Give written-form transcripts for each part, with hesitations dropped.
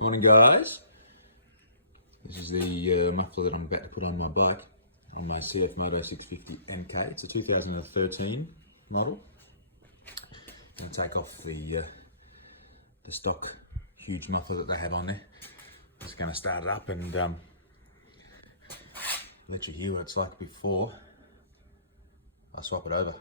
Morning guys, this is the muffler that I'm about to put on my bike, on my CFMoto 650 NK. It's a 2013 model. I'm going to take off the stock huge muffler that they have on there. Just going to start it up and let you hear what it's like before I swap it over.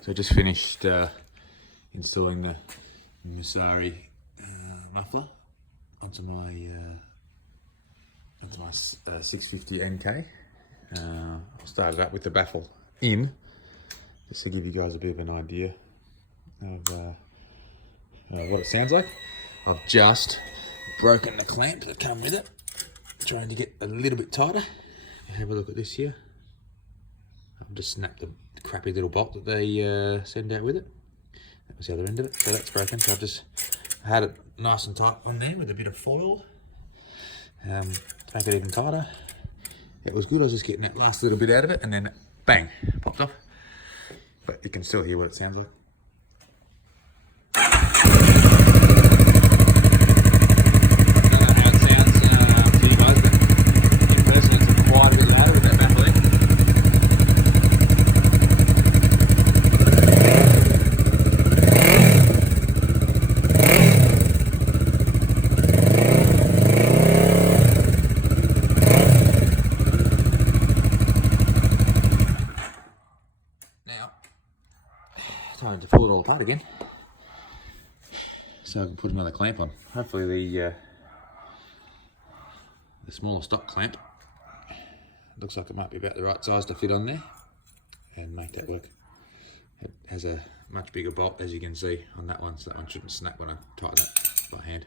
So I just finished installing the Musarri muffler onto my 650 NK. I'll start it up with the baffle in, just to give you guys a bit of an idea of what it sounds like. I've just broken the clamp that come with it, trying to get a little bit tighter. Have a look at this here. I've just snapped the crappy little bolt that they send out with it. That was the other end of it, so that's broken. So I've just had it nice and tight on there with a bit of foil to make it even tighter. It was good. I was just getting that last little bit out of it, and then bang, popped off. But you can still hear what it sounds like. Now, time to pull it all apart again, so I can put another clamp on. Hopefully the smaller stock clamp looks like it might be about the right size to fit on there and make that work. It has a much bigger bolt, as you can see on that one, so that one shouldn't snap when I tighten it by hand.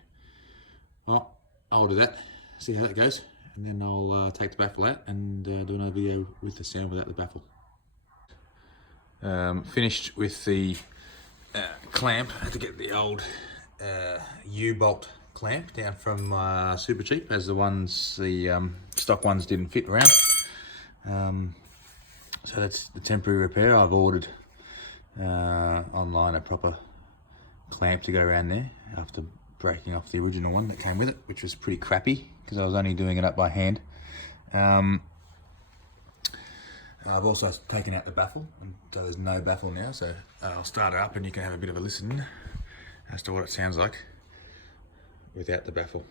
Well, I'll do that, see how that goes, and then I'll take the baffle out and do another video with the sound without the baffle. Finished with the clamp. I had to get the old U-bolt clamp down from Super Cheap, as the stock ones didn't fit around. So that's the temporary repair. I've ordered online a proper clamp to go around there after breaking off the original one that came with it, which was pretty crappy because I was only doing it up by hand. I've also taken out the baffle, and so there's no baffle now, so I'll start it up and you can have a bit of a listen as to what it sounds like without the baffle.